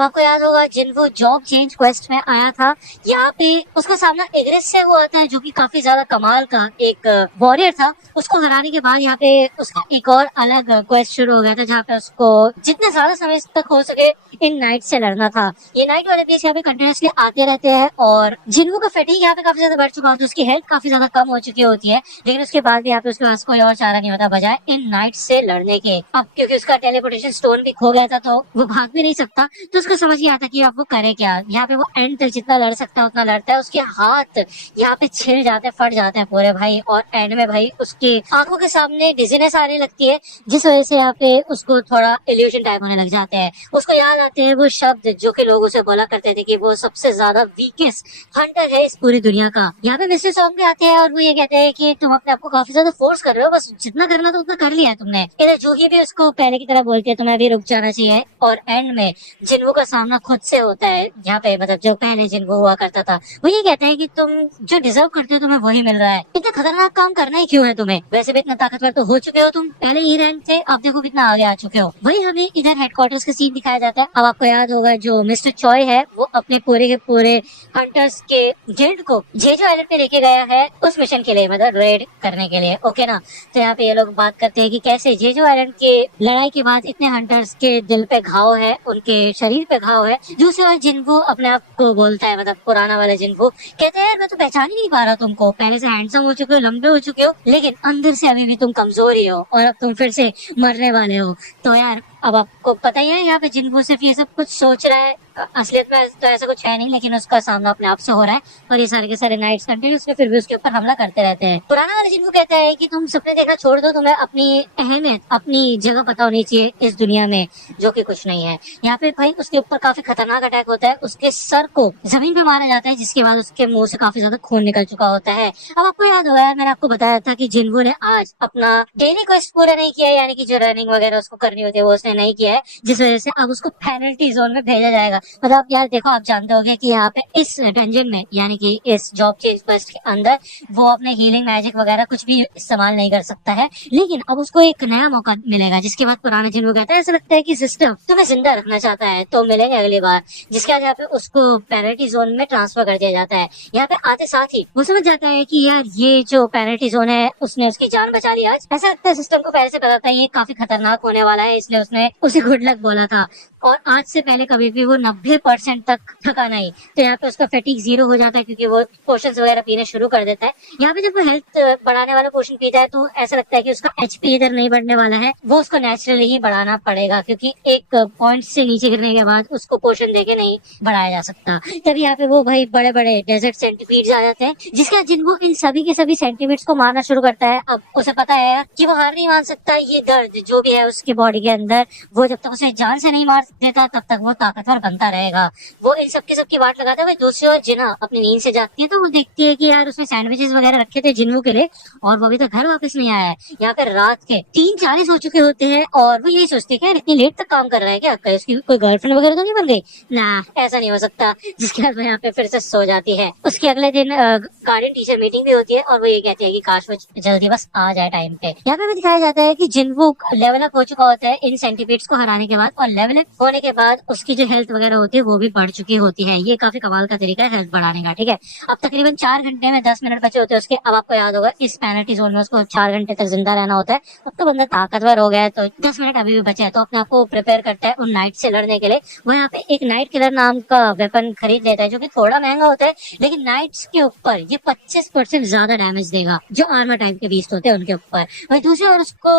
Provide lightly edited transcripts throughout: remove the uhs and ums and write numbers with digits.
आपको याद होगा जिन्वो जॉब चेंज क्वेस्ट में आया था, यहाँ पे उसका सामना एग्रेस से हुआ था जो कि काफी ज्यादा कमाल का एक वॉरियर था। उसको हराने के बाद यहाँ पे उसका एक और अलग क्वेस्ट शुरू हो गया था जहाँ पे उसको जितने ज्यादा समय तक हो सके इन नाइट से लड़ना था। ये नाइट वाले बेस यहाँ पे कंटिन्यूसली आते रहते हैं और जिन्वो का फैटिग यहाँ पे काफी ज्यादा बढ़ चुका होता है, उसकी हेल्थ काफी ज्यादा कम हो चुकी होती है, लेकिन उसके बाद भी यहाँ पे उसके पास कोई और चारा नहीं होता बजाय इन नाइट से लड़ने के। अब क्योंकि उसका टेलीपोर्टेशन स्टोन भी खो गया था तो वो भाग भी नहीं सकता, तो उसको समझ नहीं आता कि अब वो करे क्या। यहाँ पे वो एंड तक जितना लड़ सकता है उतना लड़ता है, उसके हाथ यहाँ पे छिल जाते हैं, फट जाते हैं पूरे भाई, और एंड में भाई उसकी आंखों के सामने डिजीनेस आने लगती है जिस वजह से यहाँ पे उसको थोड़ा इल्यूजन टाइप होने लग जाते हैं। उसको याद आते हैं वो शब्द जो कि लोग उसे बोला करते थे कि वो सबसे ज्यादा वीकेस्ट हंटर है इस पूरी दुनिया का। यहाँ पे मिस्टर सॉन्ग भी आते हैं और वो ये कहते हैं कि तुम अपने आप को काफी ज्यादा फोर्स कर रहे हो, बस जितना करना था उतना कर लिया है तुमने। इधर जूही भी उसको पहले की तरह बोलती है तुम्हें अभी रुक जाना चाहिए, और एंड में जिन्वो का सामना खुद से होता है यहाँ पे, मतलब जो पहले जिन्वो हुआ करता था वो ये कहते हैं कि तुम जो डिजर्व करते हो तुम्हें वही मिल रहा है, इतना खतरनाक काम करना ही क्यों है तुम्हें, वैसे भी इतना ताकतवर तो हो चुके हो तुम, पहले ही रैंक थे अब देखो कितना आगे आ चुके हो। वही हमें इधर हेडक्वार्टर्स का सीन दिखाया जाता है। अब आपको याद होगा जो मिस्टर चॉय है वो अपने पूरे के पूरे हंटर्स के गिल्ड को जेजो आइलैंड पे लेके गया है उस मिशन के लिए, मतलब रेड करने के लिए, ओके ना। तो यहाँ पे ये लोग बात करते हैं कि कैसे जेजो आइलैंड के लड़ाई के बाद इतने हंटर्स के दिल पे घाव है, उनके शरीर पे घाव है। दूसरी ओर जिन्वो अपने आप को बोलता है, मतलब पुराना वाला जिन्वो कहते हैं मैं तो पहचान ही नहीं पा रहा तुमको, पहले से हैंडसम हो चुके हो, लंबे हो चुके हो, लेकिन अंदर से अभी भी तुम कमजोर ही हो और अब तुम फिर से मरने वाले हो। तो यार अब आपको पता ही है यहाँ पे जिन्वो सिर्फ ये सब कुछ सोच रहा है, असलियत में तो ऐसा कुछ है नहीं, लेकिन उसका सामना अपने आप से हो रहा है और ये सारे के सारे नाइट्स कंटिन्यूसली फिर भी उसके ऊपर हमला करते रहते हैं। पुराना वाला जिन्वो कहता है कि तुम सपने देखना छोड़ दो, तुम्हें अपनी अहमियत अपनी जगह पता होनी चाहिए इस दुनिया में, जो कि कुछ नहीं है। यहाँ पे भाई उसके ऊपर काफी खतरनाक अटैक होता है, उसके सर को जमीन पे मारा जाता है जिसके बाद उसके मुंह से काफी ज्यादा खून निकल चुका होता है। अब आपको याद होगा यार मैंने आपको बताया था कि जिन्वो ने आज अपना डेली क्वेस्ट पूरा नहीं किया है, यानी कि जो रनिंग वगैरह उसको करनी होती है वो उसने नहीं किया है, जिस वजह से अब उसको पेनल्टी जोन में भेजा जाएगा। मतलब यार देखो आप जानते होंगे कि यहाँ पे इस डंजन में यानी कि इस जॉब चेंज क्वेस्ट के अंदर वो अपने हीलिंग मैजिक वगैरह कुछ भी इस्तेमाल नहीं कर सकता है, लेकिन अब उसको एक नया मौका मिलेगा जिसके बाद पुराने जिन्वो कहता है ऐसा लगता है कि सिस्टम तुम्हें जिंदा रखना चाहता है तो मिलेंगे अगली बार, जिसके बाद यहाँ पे उसको पेनल्टी जोन में ट्रांसफर कर दिया जाता है। यहाँ पे आते साथ ही वो समझ जाता है कि यार ये जो पेनल्टी जोन है उसने उसकी जान बचा ली आज। ऐसा लगता है सिस्टम को पहले से पता था ये काफी खतरनाक होने वाला है, इसलिए उसने उसे गुड लक बोला था और आज से पहले कभी भी वो 90% तक थका नहीं। तो यहाँ पे उसका फैटिक 0 हो जाता है क्योंकि वो पोशंस वगैरह पीने शुरू कर देता है। यहाँ पे जब वो हेल्थ बढ़ाने वाला पोशन पीता है तो ऐसा लगता है कि उसका एचपी इधर नहीं बढ़ने वाला है, वो उसको नेचुरली ही बढ़ाना पड़ेगा क्योंकि एक पॉइंट से नीचे गिरने के बाद उसको पोषण देके नहीं बढ़ाया जा सकता। तभी यहाँ पे वो भाई बड़े बड़े डेजर्ट सेंटीपीड्स आ जाते हैं जिसके बाद जिनको इन सभी के सभी सेंटीपीड्स को मारना शुरू करता है। अब उसे पता है कि वो हार नहीं मान सकता, ये दर्द जो भी है उसकी बॉडी के अंदर वो जब तक उसे जान से नहीं मार देता तब तक वो ताकतवर बनता रहेगा। वो इन सबकी बात लगाता है। वही दूसरी ओर जिना अपनी नींद से जागती है तो वो देखती है कि यार उसने सैंडविचेस वगैरह रखे थे जिन्वो के लिए और वो अभी तक घर वापस नहीं आया है। यहाँ पे रात के 3:40 हो चुके होते हैं और वो यही सोचती है कि यार इतनी लेट तक काम कर रहा है क्या, कहीं उसकी कोई गर्लफ्रेंड वगैरह तो नहीं बन गई ना, ऐसा नहीं हो सकता। जिसके बाद वो यहाँ पे फिर से सो जाती है। उसके अगले दिन गार्डन टीचर मीटिंग भी होती है और वो ये कहती है कि काश वो जल्दी बस आ जाए टाइम पे। यहाँ पे भी दिखाया जाता है कि जिन्वो लेवल अप हो चुका होता है इन सेंटीपीड्स को हराने के बाद, और लेवल अप होने के बाद उसकी जो हेल्थ वगैरह होती है वो भी बढ़ चुकी होती है। ये काफी कमाल का तरीका है हेल्थ बढ़ाने का, ठीक है। अब तकरीबन 4 घंटे में 10 मिनट बचे होते हैं उसके। अब आपको याद होगा इस पेनल्टी जोन में उसको 4 घंटे तक जिंदा रहना होता है। अब तो बंदा ताकतवर हो गया है तो 10 मिनट अभी भी बचे हैं तो अपने आप को प्रिपेयर करता है उन नाइट से लड़ने के लिए। वो यहाँ पे एक नाइट किलर नाम का वेपन खरीद लेता है जो कि थोड़ा महंगा होता है, लेकिन नाइट्स के ऊपर ये 25% ज्यादा डैमेज देगा जो आर्मर टाइप के बीस्ट होते हैं उनके ऊपर। वही दूसरी ओर उसको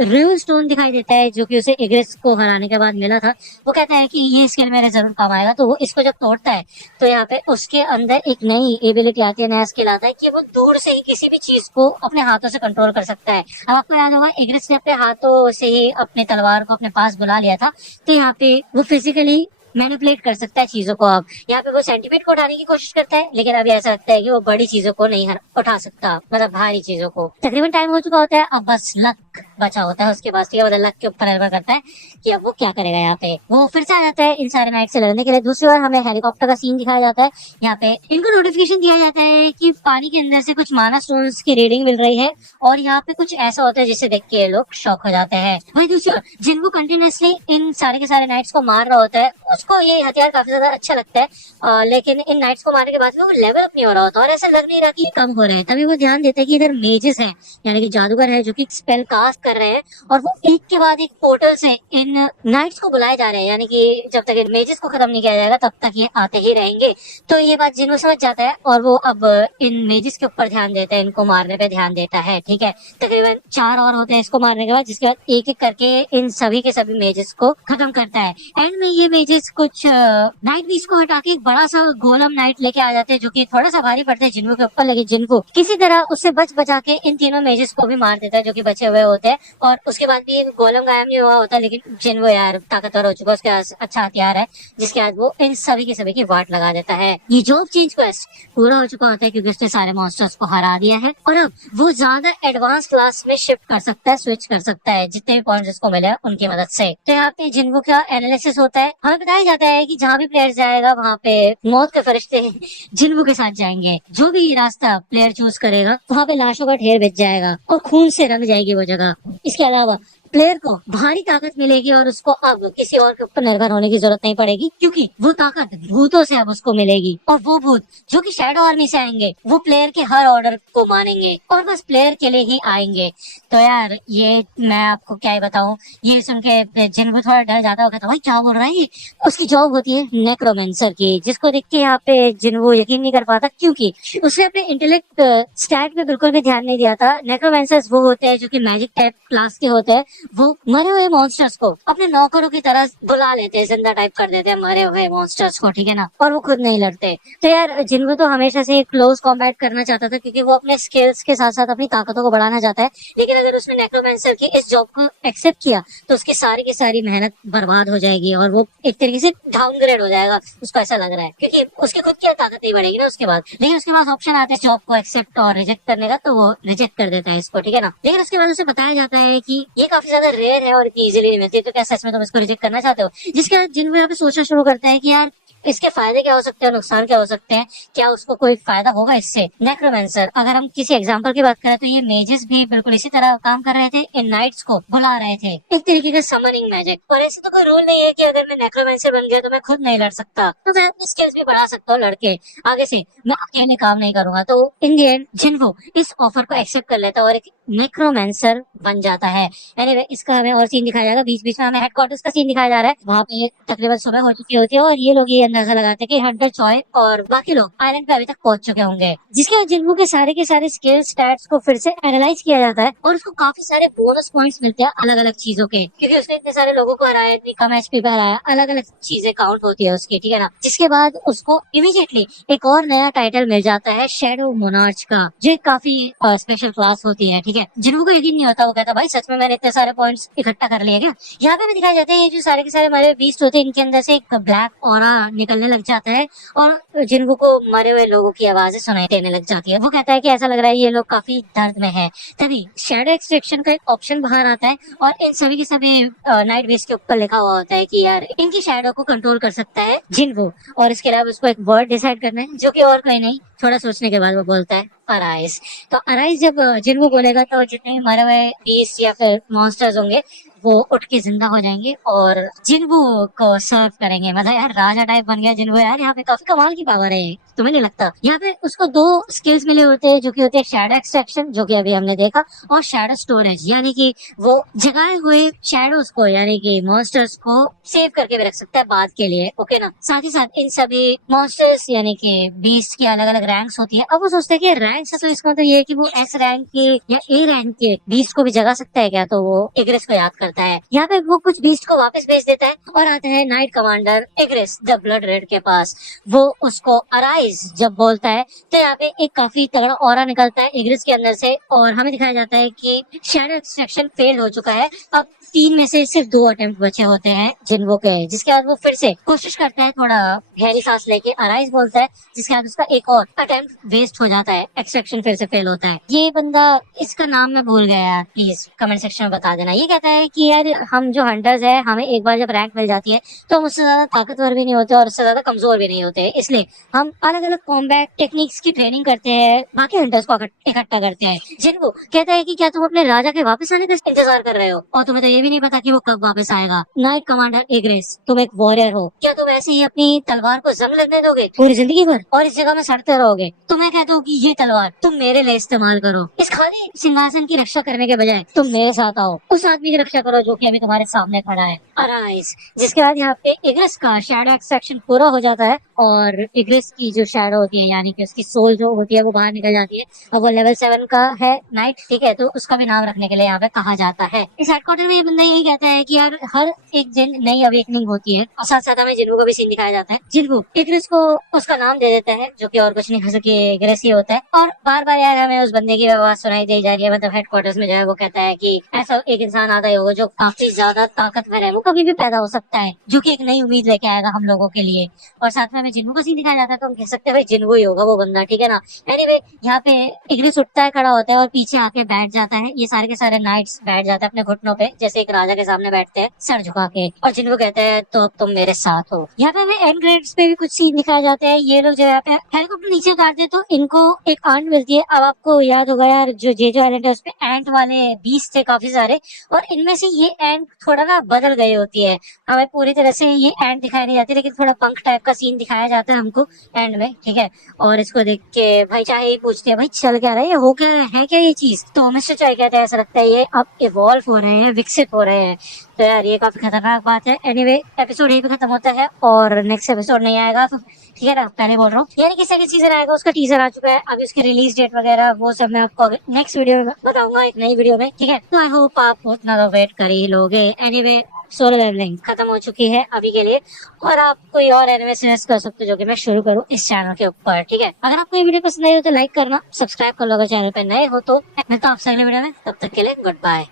र्यूल स्टोन दिखाई देता है जो कि उसे एग्रेस को हराने के बाद मिला था। वो कहता है कि ये स्किल मेरे जरूर काम आएगा, तो वो इसको जब तोड़ता है तो यहाँ पे उसके अंदर एक नई एबिलिटी आती है, नया स्किल आता है कि वो दूर से ही किसी भी चीज को अपने हाथों से कंट्रोल कर सकता है। अब आपको याद होगा एग्रेस ने अपने हाथों से ही अपने तलवार को अपने पास बुला लिया था, तो यहाँ पे वो फिजिकली मैनिपुलेट कर सकता है चीजों को। अब यहाँ पे वो सेंटीपीड को उठाने की कोशिश करता है, लेकिन अभी ऐसा लगता है कि वो बड़ी चीजों को नहीं उठा सकता, मतलब भारी चीजों को। तकरीबन टाइम हो चुका होता है, अब बस लक लक बचा होता है उसके पास, ठीक है, मतलब लक के ऊपर निर्भर करता है कि अब वो क्या करेगा। यहाँ पे वो फिर से आ जाता है इन सारे नाइट से लड़ने के लिए। दूसरी बार हमें हेलीकॉप्टर का सीन दिखाया जाता है। यहाँ पे इनको नोटिफिकेशन दिया जाता है कि पानी के अंदर से कुछ माना स्टोन्स की रीडिंग मिल रही है और यहाँ पे कुछ ऐसा होता है जिसे देख के ये लोग शॉक हो जाते हैं। वही दूसरी ओर जिनको कंटिन्यूअसली इन सारे के सारे नाइट्स को मार रहा होता है उसको ये हथियार काफी ज्यादा अच्छा लगता है, लेकिन इन नाइट्स को मारने के बाद वो लेवल अप नहीं हो रहा होता और ऐसा लग नहीं रहा कि ये कम हो रहे हैं। तभी वो ध्यान देता है कि इधर मेजेस हैं, यानी कि जादूगर है जो कि स्पेल कास्ट कर रहे हैं और वो एक के बाद एक पोर्टल से इन नाइट्स को बुलाए जा रहे हैं, यानी कि जब तक इन मेजेस को खत्म नहीं किया जाएगा तब तक ये आते ही रहेंगे। तो ये बात जिन्हों समझ जाता है और वो अब इन मेजेस के ऊपर ध्यान देता है, इनको मारने पे ध्यान देता है, ठीक है। तकरीबन 4 और होते हैं इसको मारने के बाद, जिसके बाद एक एक करके इन सभी के सभी मेजेस को खत्म करता है। एंड में ये मेजेस कुछ नाइट बीस्ट को हटा के एक बड़ा सा गोलम नाइट लेके आ जाते हैं जो कि थोड़ा सा भारी पड़ता है जिन्वो के ऊपर, लेकिन जिन्वो किसी तरह उससे बच बचा के इन तीनों मेजेस को भी मार देता है जो कि बचे हुए होते हैं। और उसके बाद भी गोलम गायब नहीं हुआ होता, लेकिन जिन्वो यार ताकतवर हो चुका है, उसके पास अच्छा हथियार है जिसके बाद वो इन सभी के सभी की वाट लगा देता है। ये जॉब चेंज क्वेस्ट पूरा हो चुका होता है क्योंकि उसने सारे मॉन्स्टर्स को हरा दिया है और अब वो ज्यादा एडवांस क्लास में शिफ्ट कर सकता है, स्विच कर सकता है जितने भी पॉइंट्स उसको मिले उनकी मदद से। तो यहाँ पे जिन्वो का एनालिसिस होता है, हमें बताया जाता है कि जहाँ भी प्लेयर जाएगा वहाँ पे मौत के फरिश्ते जिन्वो के साथ जाएंगे। जो भी रास्ता प्लेयर चूज करेगा वहाँ पे लाशों का ढेर बिछ जाएगा और खून से रंग जाएगी वो जगह। इसके अलावा प्लेयर को भारी ताकत मिलेगी और उसको अब किसी और के ऊपर निर्भर होने की जरूरत नहीं पड़ेगी क्योंकि वो ताकत भूतों से अब उसको मिलेगी और वो भूत जो कि शैडो आर्मी से आएंगे वो प्लेयर के हर ऑर्डर को मानेंगे और बस प्लेयर के लिए ही आएंगे। तो यार ये मैं आपको क्या ही बताऊं, ये सुन के जिन्वो थोड़ा डर जाता होगा, तो भाई क्या बोल रहा है ये। उसकी जॉब होती है नेक्रोमेंसर की, जिसको देख के यहाँ पे जिन्वो यकीन नहीं कर पाता क्योंकि उसने अपने इंटेलेक्ट स्टैट पे बिल्कुल भी ध्यान नहीं दिया था। नेक्रोमेंसर्स वो होते हैं जो कि मैजिक टाइप क्लास के होते हैं, वो मरे हुए मॉन्स्टर्स को अपने नौकरों की तरह बुला लेते हैं, जिंदा टाइप कर देते हैं मरे हुए मॉन्स्टर्स को, ठीक है ना, और वो खुद नहीं लड़ते। तो यार जिन्वो तो हमेशा से क्लोज कॉम्बैट करना चाहता था क्योंकि वो अपने स्किल्स के साथ साथ अपनी ताकतों को बढ़ाना चाहता है, लेकिन अगर उसने नेक्रोमेंसर की इस जॉब को एक्सेप्ट किया तो उसकी सारी की सारी मेहनत बर्बाद हो जाएगी और वो एक तरीके से डाउनग्रेड हो जाएगा, उसको ऐसा लग रहा है, क्योंकि उसकी खुद की ताकत नहीं बढ़ेगी ना उसके बाद। लेकिन उसके पास ऑप्शन आता है जॉब को एक्सेप्ट और रिजेक्ट करने का, तो वो रिजेक्ट कर देता है इसको, ठीक है ना। लेकिन उसके बाद उसे बताया जाता है कि ये काफी ज्यादा रेयर है और इतनी इजीली नहीं मिलती, तो क्या सच में तुम इसको रिजेक्ट करना चाहते हो। जिसके बाद जिन्वो यहाँ पे सोचना शुरू करता है कि यार इसके फायदे क्या हो सकते हैं, नुकसान क्या हो सकते हैं, क्या उसको कोई फायदा होगा इससे। नेक्रोमेंसर अगर हम किसी एग्जांपल की बात करें तो ये मेजेस भी बिल्कुल इसी तरह काम कर रहे थे, इन नाइट्स को बुला रहे थे, एक तरीके का समनिंग मैजिक। और ऐसे तो कोई रूल नहीं है कि अगर मैं नेक्रोमेंसर बन गया तो मैं खुद नहीं लड़ सकता, तो मैं अपनी स्किल्स भी बढ़ा सकता हूँ लड़के आगे से, मैं अकेले काम नहीं करूंगा। तो इन दी एंड जिन्वो इस ऑफर को एक्सेप्ट कर लेता है और एक नेक्रोमेंसर बन जाता है। एनीवे इसका हमें और सीन दिखाया जाएगा, बीच बीच में हमें हेडक्वार्टर्स का सीन दिखाया जा रहा है। वहाँ पे तकरीबन सुबह हो चुकी होती है और ये लोग ये अंदाजा लगाते हैं कि हंटर चॉय और बाकी लोग आइलैंड पे अभी तक पहुंच चुके होंगे। जिसके बाद जिन्वो के सारे स्किल स्टैट्स को फिर से एनालाइज किया जाता है और उसको काफी सारे बोनस पॉइंट्स मिलते हैं अलग अलग चीजों के, क्योंकि उसने इतने सारे लोगों को हराया, इतनी कम एचपी पे हराया, अलग अलग चीजें काउंट होती है उसकी, ठीक है ना। जिसके बाद उसको इमीडिएटली एक और नया टाइटल मिल जाता है शैडो मोनार्च का, जो काफी स्पेशल क्लास होती है, ठीक है। जिन्वो को यकीन नहीं होता, वो कहता भाई सच में मैंने इतने सारे पॉइंट्स इकट्ठा कर लिए क्या। यहाँ पे भी दिखाया जाता है ये जो सारे के सारे मरे बीस्ट होते हैं इनके अंदर से एक ब्लैक ऑरा निकलने लग जाता है और जिन्वो को मरे हुए लोगों की आवाजें सुनाई देने लग जाती है। वो कहता है कि ऐसा लग रहा है ये लोग काफी दर्द में है। तभी शैडो एक्सट्रैक्शन का एक ऑप्शन बाहर आता है और इन सभी के सभी नाइट बेस के ऊपर लिखा हुआ होता है कि यार इनकी शैडो को कंट्रोल कर सकता है जिन्वो, और इसके अलावा उसको एक वर्ड डिसाइड करना है जो कि और कोई नहीं, थोड़ा सोचने के बाद वो बोलता है अराइज। तो अराइज जब जिन्वो बोलेगा तो जितने भी मरे हुए बीस्ट या फिर मॉन्स्टर्स होंगे वो उठ के जिंदा हो जाएंगे और जिन्वो को सर्व करेंगे। मतलब यार राजा टाइप बन गया जिन्वो, यार यहाँ पे काफी कमाल की पावर है, तुम्हें नहीं लगता। यहाँ पे उसको 2 स्किल्स मिले होते हैं जो कि होते हैं शैडो एक्सट्रैक्शन, जो कि अभी हमने देखा, और शैडो स्टोरेज, यानी कि वो जगाए हुए शैडोज को यानी कि मॉन्स्टर्स को सेव करके भी रख सकता है बाद के लिए, ओके ना। साथ ही साथ इन सभी मॉन्स्टर्स यानी कि बीस्ट की अलग अलग रैंक्स होती है। अब वो सोचते हैं कि रैंक्स है तो इसका मतलब ये है कि वो एस रैंक के या ए रैंक के बीस्ट को भी जगा सकता है क्या, तो वो इग्रेस को याद कर करता है। यहाँ पे वो कुछ बीस्ट को वापस भेज देता है और आता है night commander एग्रेस the blood red के पास। वो उसको अराइज जब बोलता है तो यहाँ पे एक काफी तगड़ा ऑरा निकलता है एग्रेस के अंदर से और हमें दिखाया जाता है कि शैडो एक्सट्रैक्शन फेल हो चुका है। अब 3 में से सिर्फ 2 अटेम्प्ट बचे होते हैं जिन्वो के, जिसके बाद वो फिर से कोशिश करता है थोड़ा गहरी सांस लेके अराइज बोलता है, जिसके बाद उसका एक और अटेम्प्ट वेस्ट हो जाता है, एक्सट्रैक्शन फिर से फेल होता है। ये बंदा, इसका नाम मैं भूल गया, प्लीज कमेंट सेक्शन में बता देना। ये कहता है कि यार हम जो हंटर्स है, हमें एक बार जब रैंक मिल जाती है तो हम उससे ज्यादा ताकतवर भी नहीं होते और उससे ज्यादा कमजोर भी नहीं होते, इसलिए हम अलग अलग कॉम्बैट टेक्निक्स की ट्रेनिंग करते हैं, बाकी हंटर्स को इकट्ठा करते हैं। जिनको कहता है कि क्या तुम अपने राजा के वापस आने का इंतजार कर रहे हो और तुम्हें तो ये भी नहीं पता कि वो कब वापस आएगा। नाइट कमांडर एग्रेस, तुम एक वॉरियर हो, क्या तुम ऐसे ही अपनी तलवार को जंग लगने दोगे पूरी जिंदगी भर और इस जगह में सड़ते रहोगे? तो मैं कहता हूँ कि ये तलवार तुम मेरे लिए इस्तेमाल करो, इस खाली सिंहासन की रक्षा करने के बजाय तुम मेरे साथ आओ, उस आदमी की रक्षा करो जो कि अभी तुम्हारे सामने खड़ा है, अराइज। जिसके बाद यहाँ पे एग्रेस का शैडो एक्सट्रैक्शन पूरा हो जाता है और एग्रेस की जो शैडो होती है, यानी कि उसकी सोल जो होती है, वो बाहर निकल जाती है। अब वो लेवल 7 का है नाइट, ठीक है, तो उसका भी नाम रखने के लिए यहाँ पे कहा जाता है। इस हेडक्वार्टर में ये बंदा यही कहता है कि यार हर एक दिन नई अवेकनिंग होती है और साथ साथ हमें जिन्वो का भी सीन दिखाया जाता है। जिन्वो एग्रेस को उसका नाम दे देता है जो कि और कुछ नहीं कर सके, एग्रेस ही होता है। और बार बार यार हमें उस बंदे की आवाज सुनाई दी जा रही है, मतलब हेडक्वार्टर्स में जो है वो कहता है कि ऐसा एक इंसान आता ही होगा जो काफी ज्यादा ताकतवर है, वो कभी भी पैदा हो सकता है, जो कि एक नई उम्मीद लेके आएगा हम लोगों के लिए। और साथ में हमें जिन्वो का सीन दिखाया जाता है, तो हम कह सकते हैं भाई जिन्वो ही होगा वो बंदा, ठीक है ना। एनीवे यहाँ पे एग्रेस उठता है, खड़ा होता है और पीछे आके बैठ जाता है। ये सारे के सारे नाइट्स बैठ जाते हैं अपने घुटनों पे, जैसे एक राजा के सामने बैठते हैं सर झुका के, और जिन्वो कहते हैं तो अब तुम मेरे साथ हो। यहाँ पे हमें एंड ग्रेड्स पे भी कुछ सीन दिखाए जाते हैं। ये लोग जो यहाँ पे हेलीकॉप्टर नीचे उतारते हैं तो इनको एक आंट मिलती है। अब आपको याद होगा यार, जो जेजो आइलैंड है उस पे एंट वाले बीस्ट थे काफी सारे, और इनमें से ये एंट थोड़ा ना बदल गई होती है। हमें पूरी तरह से ये एंट दिखाई नहीं जाती, लेकिन थोड़ा पंख टाइप का सीन दिखाया जाता है हमको एंड में, ठीक है। और इसको देख के भाई चाहे ही पूछते हैं भाई चल क्या रहा है, ये हो क्या रहा है, क्या ये चीज? तो मिस्टर चाय कहते हैं ऐसा लगता है ये अब इवॉल्व हो रहे हैं, विकसित हो रहे हैं। तो यार ये काफी खतरनाक बात है। एनीवे एपिसोड यहीं पे खत्म होता है और नेक्स्ट एपिसोड नहीं आएगा, तो ठीक है ना, पहले बोल रहा हूँ। यानी कि सेकंड सीजन आएगा, उसका टीजर आ चुका है, अभी उसकी रिलीज डेट वगैरह वो सब मैं आपको नेक्स्ट वीडियो में बताऊंगा, एक नई वीडियो में, ठीक है। तो आई होप आप उतना तो वेट कर ही लोगे। एनीवे सोलो लेवलिंग खत्म हो चुकी है अभी के लिए, और आप कोई और एनिमे सजेस्ट कर सकते हो जो कि मैं शुरू करूँ इस चैनल के ऊपर, ठीक है। अगर आपको ये वीडियो पसंद आई हो तो लाइक करना, सब्सक्राइब कर लो अगर चैनल पे नए हो तो। मिलता हूँ आपसे अगले वीडियो में, तब तक के लिए गुड बाय।